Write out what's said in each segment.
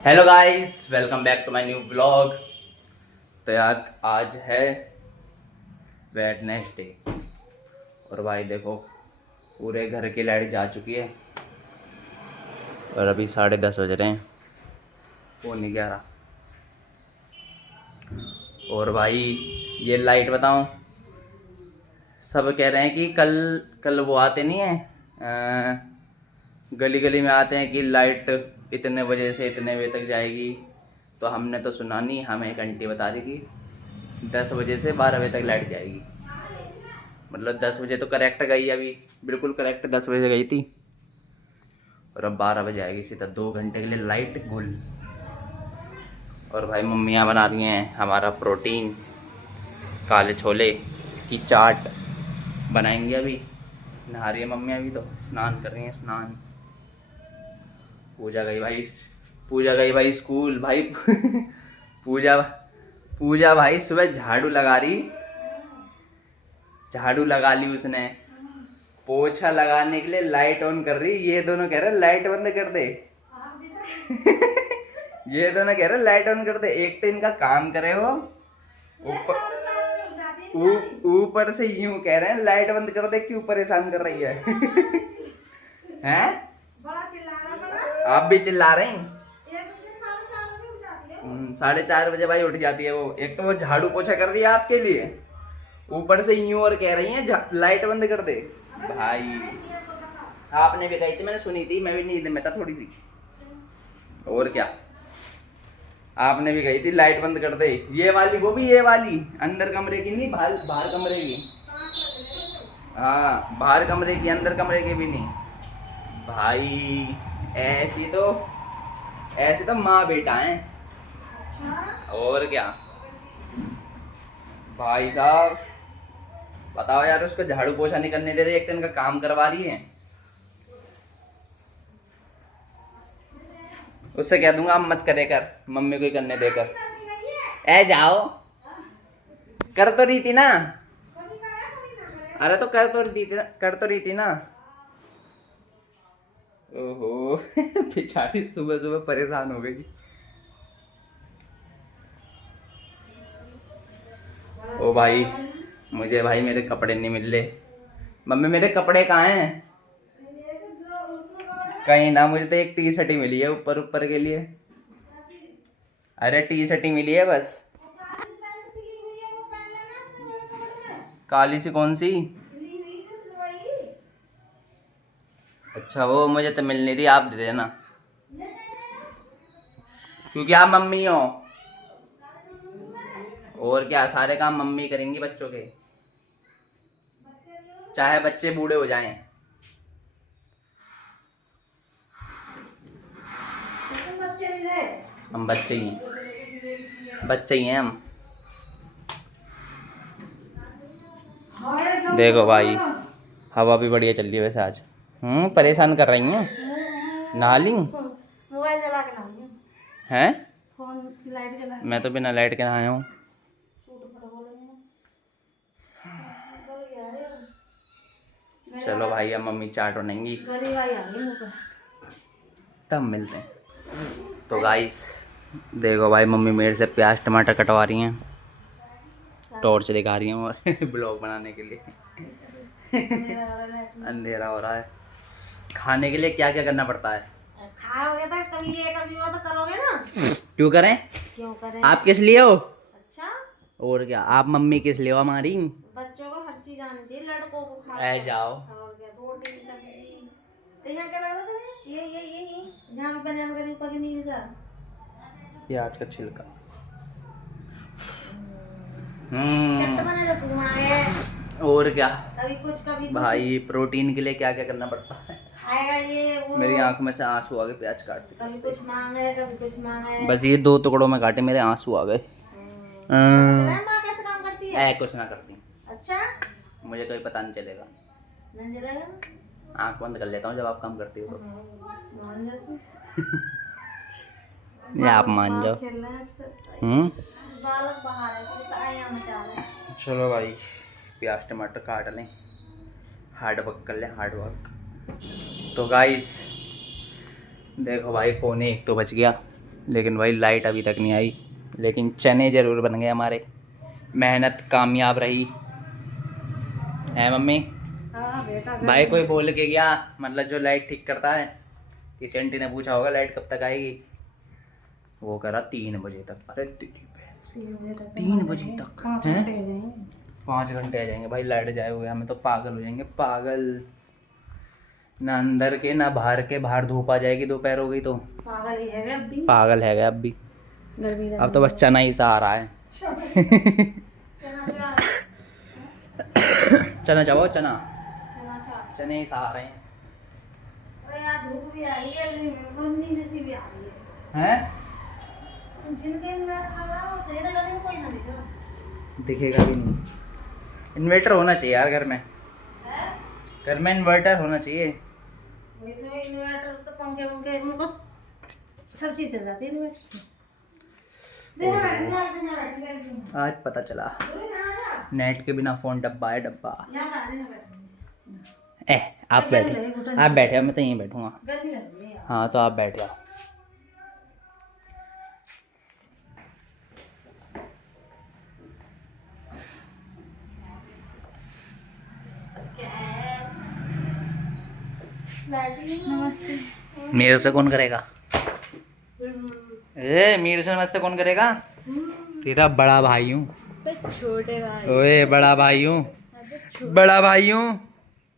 Hello guys, welcome back to my new blog. तो यार आज है वेडनेसडे और भाई देखो पूरे घर की लाइट जा चुकी है और अभी 10:30 बज रहे हैं, पौने 11। और भाई ये लाइट बताऊं, सब कह रहे हैं कि कल कल वो आते नहीं है, गली गली में आते हैं कि लाइट इतने बजे से इतने बजे तक जाएगी। तो हमने तो सुना नहीं, हमें एक आंटी बता रही थी 10 बजे से 12 बजे तक लाइट जाएगी। मतलब 10 बजे तो करेक्ट गई, अभी बिल्कुल करेक्ट 10 बजे गई थी और अब 12 बजे आएगी सीधा 2 घंटे के लिए लाइट गुल। और भाई मम्मियाँ बना रही हैं हमारा प्रोटीन, काले छोले की चाट बनाएंगे। अभी नहा रही है मम्मी, अभी तो स्नान कर रही हैं स्नान। पूजा गई भाई, पूजा गई भाई स्कूल भाई पूजा पूजा भाई सुबह झाड़ू लगा ली उसने, पोछा लगाने के लिए लाइट ऑन कर रही, ये दोनों कह रहे लाइट बंद कर दे ये दोनों कह रहे लाइट ऑन कर दे। एक तो इनका काम करे हो, ऊपर ऊपर से यूं कह रहे हैं लाइट बंद कर दे, क्यों परेशान कर रही है हैं? आप भी चिल्ला रहे हैं। 4:30 बजे भाई उठ जाती है वो। एक तो वो झाड़ू पोछा कर रही है आपके लिए, ऊपर से यूं और कह रही है लाइट बंद कर दे। भाई आपने भी कही थी, मैंने सुनी थी, मैं भी नींद में था थोड़ी सी। और क्या, आपने भी कही थी लाइट बंद कर दे। ये वाली, वो भी ये वाली अंदर कमरे की नहीं, बाहर बाहर कमरे की। हाँ बाहर कमरे की, अंदर कमरे की भी नहीं। भाई ऐसी तो माँ बेटा हैं। और क्या भाई साहब, बताओ यार, उसको झाड़ू पोछा नहीं करने दे रही, एक दिन का काम करवा रही है। उससे कह दूंगा अब मत करे कर, मम्मी को ही करने देकर। ए जाओ, कर तो रही थी ना। अरे तो कर तो रही थी ना। ओहो बेचारी सुबह सुबह परेशान हो गई। ओ भाई, मुझे भाई मेरे कपड़े नहीं मिल रहे। मम्मी मेरे कपड़े कहाँ हैं? कहीं ना, मुझे तो एक टी शर्ट ही मिली है ऊपर ऊपर के लिए। अरे टी शर्ट ही मिली है बस। काली सी कौन सी? अच्छा वो मुझे तो मिल नहीं रही, आप दे देना क्योंकि आप मम्मी हो। और क्या, सारे काम मम्मी करेंगी बच्चों के, चाहे बच्चे बूढ़े हो जाएं। हम बच्चे ही हैं हम। देखो भाई हवा भी बढ़िया चल रही है वैसे आज। परेशान कर रही हैं। नहा ली मोबाइल जला के नहाऊंगी। हैं? फोन की लाइट जला के। मैं तो बिना लाइट के नहाया हूँ। चलो भाई अब मम्मी चाट बनाएंगी, तब मिलते हैं। तो गाइस देखो भाई, मम्मी मेरे से प्याज टमाटर कटवा रही हैं, टॉर्च दिखा रही हैं और ब्लॉग बनाने के लिए। अंधेरा हो रहा है। खाने के लिए क्या क्या करना पड़ता है? खाओगे तो कभी ये कभी वो तो करोगे ना। क्यों करें? क्यों करें? आप किस लिए हो? अच्छा, और क्या, आप मम्मी किस लिए हो हमारी? बच्चों को हर चीज आनी चाहिए, लड़कों को खास ऐ कर। जाओ। और क्या, रोटी सब्जी। तो यहाँ क्या लग रहा है? ये जहाँ पे बनाना करी ऊपर की नील सा। प्याज का छिलका। चट्ट बना जा तू आए। और क्या कभी कुछ भाई, प्रोटीन के लिए क्या क्या करना पड़ता है? खाएगा ये वो। मेरी आंख में से आंसू आ गए प्याज काटते कभी काटते। कुछ मांगे, कभी कुछ मांगे। बस ये 2 टुकड़ों में काटे मेरे आंसू आ गए। माँ कैसे काम करती है? कुछ ना करती, अच्छा, मुझे कोई पता नहीं चलेगा। नहीं जलेगा। आंख बंद कर लेता हूँ जब आप काम करती हो तो। मान जाती। ये आप मान जाओ। खेल रहे हैं अक्सर। बालक बाहर है, इसलिए साया मचा रहे हैं। चलो भाई प्याज टमाटर काट लें, हार्ड वर्क कर लें, हार्ड वर्क। तो गाइस देखो भाई, 1:45 तो बज गया लेकिन भाई लाइट अभी तक नहीं आई। लेकिन चने ज़रूर बन गए हमारे, मेहनत कामयाब रही है मम्मी। हाँ बेटा भाई कोई बोल के गया, मतलब जो लाइट ठीक करता है, किसी आंटी ने पूछा होगा लाइट कब तक आएगी, वो करा 3 बजे तक। अरे 3 बजे तक हैं? 5 घंटे आ जाएंगे भाई, लाइट जाए हुए हमें तो पागल हो जाएंगे, पागल। ना अंदर के ना बाहर के, बाहर धूप आ जाएगी, दोपहर हो गई तो पागल ही है अब भी, पागल है अब भी। गर्मी अब तो बस चना ही सहारा है। चना चाहो, चना चने ही सहारे हैं। अरे यार धूप भी आ रही है, बंदी जैसी भी आ रही है। हैं? जिनके मैं खा सही तो कभी कोई ना दिखेगा। दिखेगा भी नहीं। इन्वर्टर होना चाहिए यार घर में, घर में इन्वर्टर होना चाहिए। वही तो इन्वर्टर तो पंखे पंखे उनको सब चीज चल जाती है इन्वर्टर। आज पता चला नेट के बिना फ़ोन डब्बा है, डब्बा। आप बैठे, आप बैठे, मैं तो यहीं बैठूंगा। हाँ तो आप बैठ जाओ। नमस्ते। मेरे से कौन करेगा? मेरे से नमस्ते कौन करेगा? तेरा बड़ा भाई हूँ। छोटे भाई। ओए बड़ा भाई हूँ, बड़ा भाई हूँ।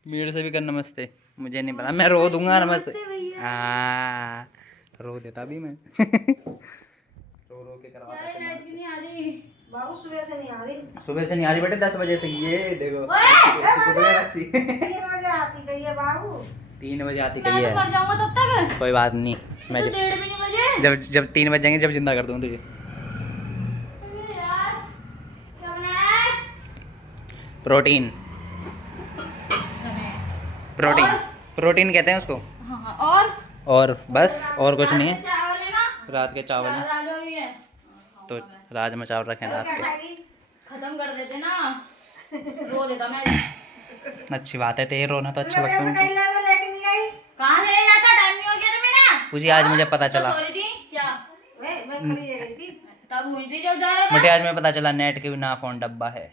मेरे से भी कर नमस्ते। मुझे नहीं पता, मैं रो दूंगा नमस्ते। हाँ रो देता भी मैं। रो रो के करवाता। बाबू सुबह से नहीं आ रही। सुबह से नहीं आ रही बेटे, 10 बजे से। ये देखो 3 बजे आती गई है बाबू। 3 बजे आती गई है। मर जाऊंगा तब तक। कोई बात नहीं, मैं तो 1:30 भी नहीं बजे। जब 3 बज जाएंगे, जब जिंदा कर दूँ तुझे। यार क्या बनाया है? प्रोटीन, प्रोटीन, प्रोटीन कहते हैं उसको। हाँ, और बस, और कुछ नहीं है। चावल है ना, रात के चावल हैं, राजमा भी है। तो राजमा चावल रखें रात के। खत्म कर देते ना, रो देता मैं। अच्छी बात है, तेरे रोना तो अच्छा लगता है मुझे। लेके नहीं आई। कहाँ से जाता, टाइम नहीं हो गया था मेरा। मुझे आज मुझे पता चला, सॉरी थी क्या? मैं खड़ी रह गई थी। तब हुई थी जब जा रहा था। मुझे आज में पता चला नेट के बिना फोन डब्बा है।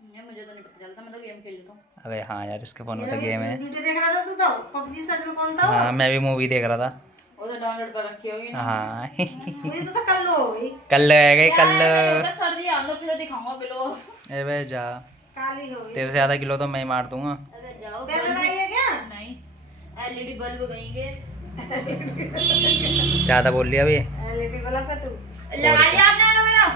मुझे तो नहीं पता चलता, मैं तो गेम खेल लेता हूँ। अबे हाँ यार, उसके फोन में तो गेम है। वीडियो देख रहा था तू तो, PUBG सच में कौन था वो? हाँ मैं भी मूवी देख रहा था। वो तो डाउनलोड कर रखी होगी ना। हाँ मुझे तो कल हो गई, कल आ गई, कल। यार, सर्दी आंदो फिर दिखाऊंगा किलो। अबे जा, काली हो गई। तेरे से ज्यादा किलो तो मैं ही मार दूंगा। अरे जाओ, क्या लगाई है क्या? नहीं, LED बल्ब कहेंगे। ज्यादा बोल लिया अभी। LED बल्ब है तू। लगा लिया आपने मेरा?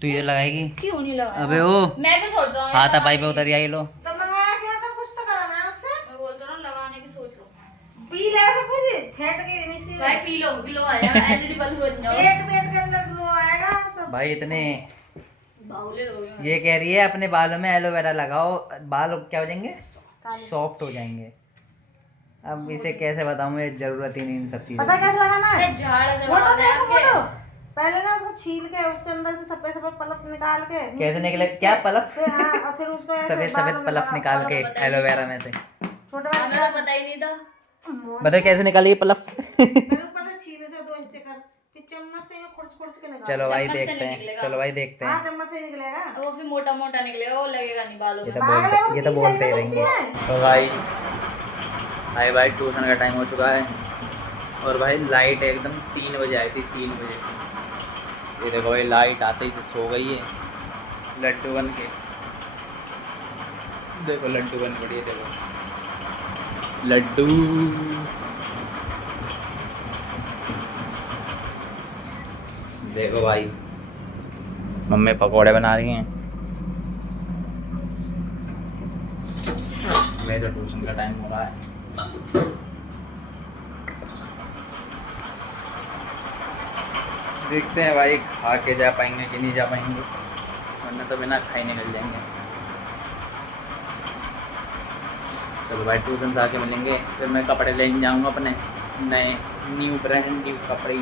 तू ये लगाएगी? क्यों नहीं लगाया? अबे ओ मैं भी सोच रहा हूँ हाथा पाई पे उतर आई लो। तो मंगाया क्यों था? कुछ तो कराना है उससे। मैं बोल तो रहा हूँ लगाने की सोच रहा हूँ। पी ले सब कुछ, फेंट के मिक्सी भाई में। पी लो, ग्लो आएगा। LED बल्ब बन जाओ। पेट पेट के अंदर ग्लो आएगा सब। भाई इतने बाहुले लोग ये कह रही है अपने बालों में एलोवेरा लगाओ, बाल क्या हो जाएंगे? सॉफ्ट हो जाएंगे। अब इसे कैसे बताऊं, मुझे जरूरत ही नहीं इन सब चीजों पता की। कैसे लगाना है? अरे झाड़ फोटो जवाब है देखो आपके। फोटो। पहले ना उसको छील के उसके अंदर से सफेद सफेद पलक निकाल के कैसे निकले? क्या पलक? फिर हाँ, और फिर उसको ऐसे सफेद बालों सफेद में पलक लगाओ। निकाल के बताइए। एलोवेरा में से। छोटे हमें वाले तो पता ही नहीं था। बताओ कैसे निकाली पलक? पहले ऊपर से छील से दो हिस्से कर, फिर चम्मच से खुरच खुरच के निकाल। चलो भाई चम्मच से देखते नहीं हैं, निकलेगा। चलो भाई देखते हाँ हैं। चम्मच से निकलेगा। वो फिर मोटा मोटा निकलेगा, वो लगेगा नहीं बालों ये में। तो पागल है, वो बोलते, ये तो पीस बोलते ही देगा रहेंगे। मिक्सी में। तो भाई हाय भाई, ट्यूशन का टाइम हो चुका है और भाई लाइट एकदम 3 बजे आई थी, 3 बजे। ये देखो भाई लाइट आते ही तो सो गई है लड्डू बन के। देखो लड्डू बन पड़ी है, देखो लड्डू। देखो भाई मम्मी पकोड़े बना रही हैं। मेरा ट्यूशन का टाइम हो रहा है। देखते हैं भाई खा के जा पाएंगे कि नहीं जा पाएंगे, वरना तो बिना खाए निकल जाएंगे। चलो भाई ट्यूशन से आके मिलेंगे, फिर मैं कपड़े लेने जाऊंगा अपने नए, न्यू ब्रांड न्यू कपड़े।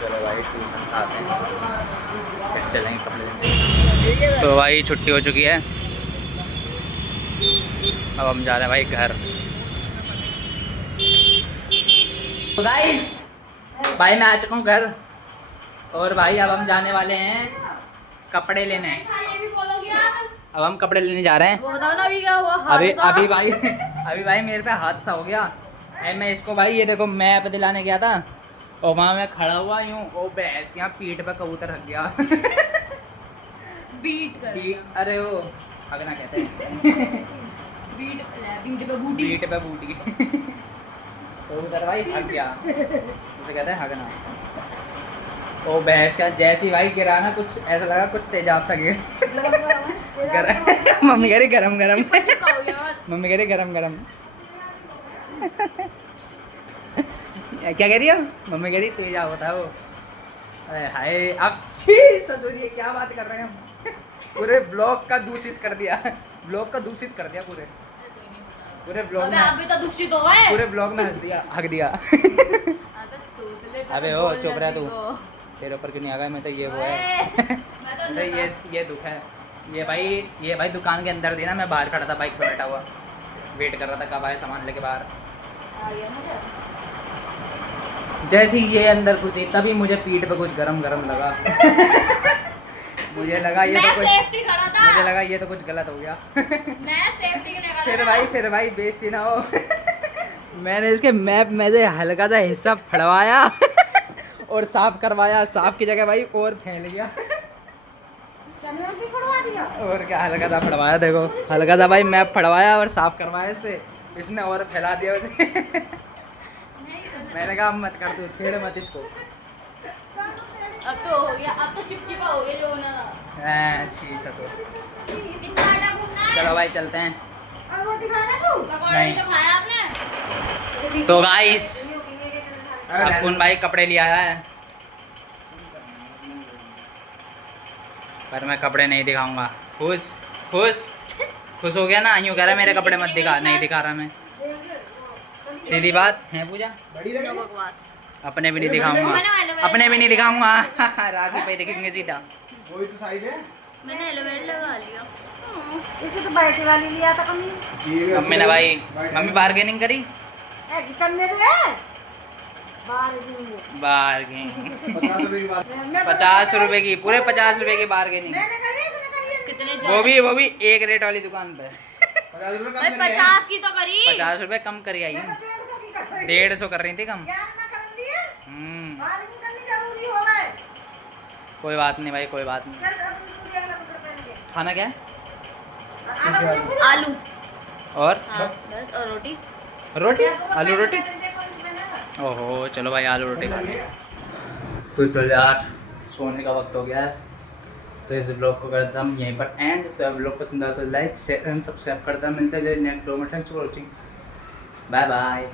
चलो भाई ट्यूशन से आते हैं, फिर चलेंगे कपड़े लेने। तो भाई छुट्टी हो चुकी है, अब हम जा रहे हैं भाई घर। तो गाइस भाई मैं आ चुका हूँ घर और भाई अब हम जाने वाले हैं कपड़े लेने। ये भी बोलोगे आप? अब हम कपड़े लेने जा रहे हैं। वो बताओ ना अभी क्या हुआ? अभी हादसा? अभी भाई मेरे पे हादसा हो गया। मैं इसको भाई ये देखो मैप दिलाने गया था और वहाँ मैं खड़ा हुआ यूँ वो भैंस यहाँ पीठ पे कबूतर रख गया। बीट कर दिया। अरे वो हगना कहते हैं। बीट पे बूटी। पीठ पे बूटी। कबूतर भाई हग गया, उसे कहते हैं हगना। ओ भैंस का जैसी भाई गिरा ना कुछ ऐसा लगा कुछ तेजाब सा गिर। मम्मी कह रही गरम गरम। चिपका हो गया। मम्मी कह रही गरम गरम। क्या कह रही हो? मम्मी कह रही तेजाब होता है वो। अरे हाय अब छी ससुर ये क्या बात कर रहे हैं हम। पूरे ब्लॉग का दूषित कर दिया। ब्लॉग का दूषित कर दिया पूरे ब्लॉग अबे में। आप भी तो दूषित हो गए। पूरे ब्लॉग में हंस दिया हक दिया। अबे ओ चुप रह तू, तेरे ऊपर क्यों नहीं आ गया? मैं तो ये वो है। मैं तो अरे ये दुख है। ये भाई दुकान के अंदर थी ना, मैं बाहर खड़ा था बाइक पे बैठा हुआ वेट कर रहा था कब आए सामान लेके बाहर। आ गया मुझे। जैसे ही ये अंदर घुसी तभी मुझे पीठ पे कुछ गरम गरम लगा। मुझे लगा ये मैं तो कुछ सेफ्टी खड़ा था। मुझे लगा ये तो कुछ गलत हो गया। मैं सेफ्टी के लिए खड़ा था। फिर भाई बेइज्जती ना हो। मैंने इसके मैप में से हल्का सा हिस्सा फड़वाया और साफ करवाया। साफ की जगह भाई और फैल गया। कन्या भी पढ़वा दिया। और क्या हल्का सा फड़वाया, देखो हल्का सा भाई मैप फड़वाया और साफ करवाया इससे, इसने और फैला दिया उसे। मैंने कहा अब मत कर, तू छेड़ मत इसको। अब तो हो गया, अब तो चिपचिपा हो गया जो होना था। छी ससुर। कितना आटा गूंथना है? चलो भाई चलते हैं। और रोटी खाना तू? पकौड़े भी तो खाया आपने। तो गाइस अब कौन भाई कपड़े ले आया है, पर मैं कपड़े नहीं दिखाऊंगा। खुश खुश हो गया ना? यूँ कह रहा है मेरे कपड़े मत दिखा। नहीं दिखा रहा मैं, सीधी बात है पूजा। नो बकवास। अपने भी नहीं दिखाऊंगा, अपने भी नहीं दिखाऊंगा। राखी पे दिखेंगे सीधा। वही तो साइज है। मैंने एलोवेरा लगा लिया। इसे तो बैटरी वाली लिया था कमी। मम्मी ने भाई मम्मी बार्गेनिंग करी। करने दे बार्गेनिंग 50 रुपए की बात। 50 रुपए की, पूरे 50 रुपए की बार्गेनिंग। मैंने करी इसने करी है। कितने वो भी एक रेट वाली दुकान पे 50 रुपए भाई कम कर 50 की तो करी। 50 रुपए कम करी आई। मैं तो 150 की कर रही। 150 कर रही थी कम। ज्ञान ना करन दिए। हम्म, बार्गेनिंग करनी जरूरी हो गए। कोई बात नहीं भाई, कोई बात नहीं। चल अब पूरी अगला कपड़ा पहन के। खाना क्या है? आटा मुझे खुद आलू। और हाँ बस, और रोटी। रोटी, आलू रोटी। देखो इसमें ना। ओहो चलो भाई आलू रोटी खा लें। तो चलो यार सोने का वक्त हो गया है, तो इस ब्लॉग को करता हम यहीं पर एंड। तो ब्लॉग पसंद आया तो लाइक शेयर एंड सब्सक्राइब करता। मिलते हैं नेक्स्ट ब्लॉग में। Thanks for watching, bye bye.